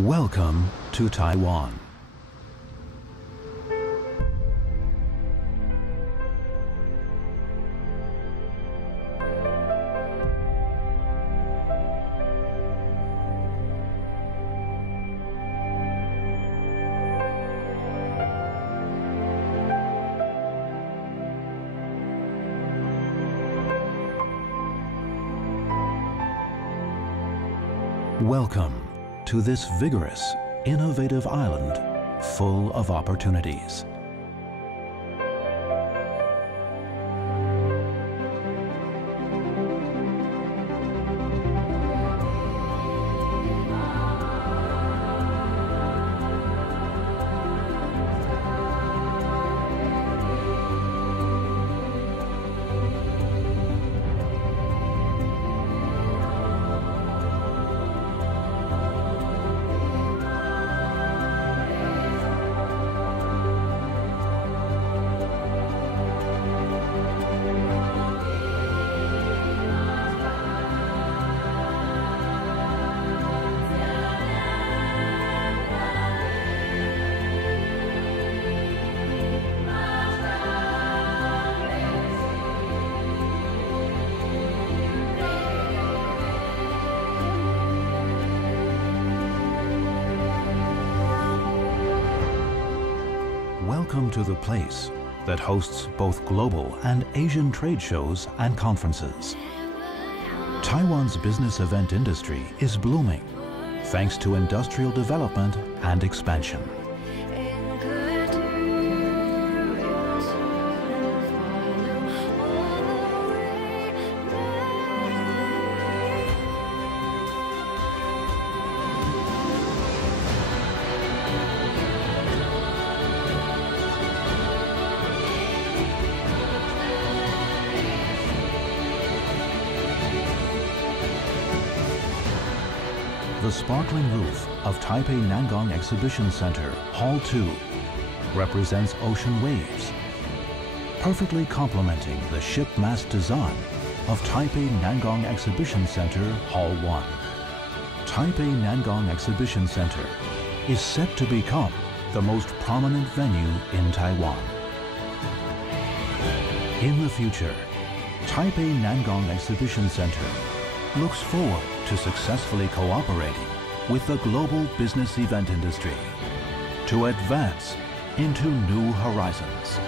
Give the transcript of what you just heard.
Welcome to Taiwan. Welcome to this vigorous, innovative island full of opportunities. Welcome to the place that hosts both global and Asian trade shows and conferences. Taiwan's business event industry is blooming thanks to industrial development and expansion. The sparkling roof of Taipei Nangang Exhibition Center, Hall 2, represents ocean waves, perfectly complementing the ship mast design of Taipei Nangang Exhibition Center, Hall 1. Taipei Nangang Exhibition Center is set to become the most prominent venue in Taiwan. In the future, Taipei Nangang Exhibition Center looks forward to successfully cooperating with the global business event industry to advance into new horizons.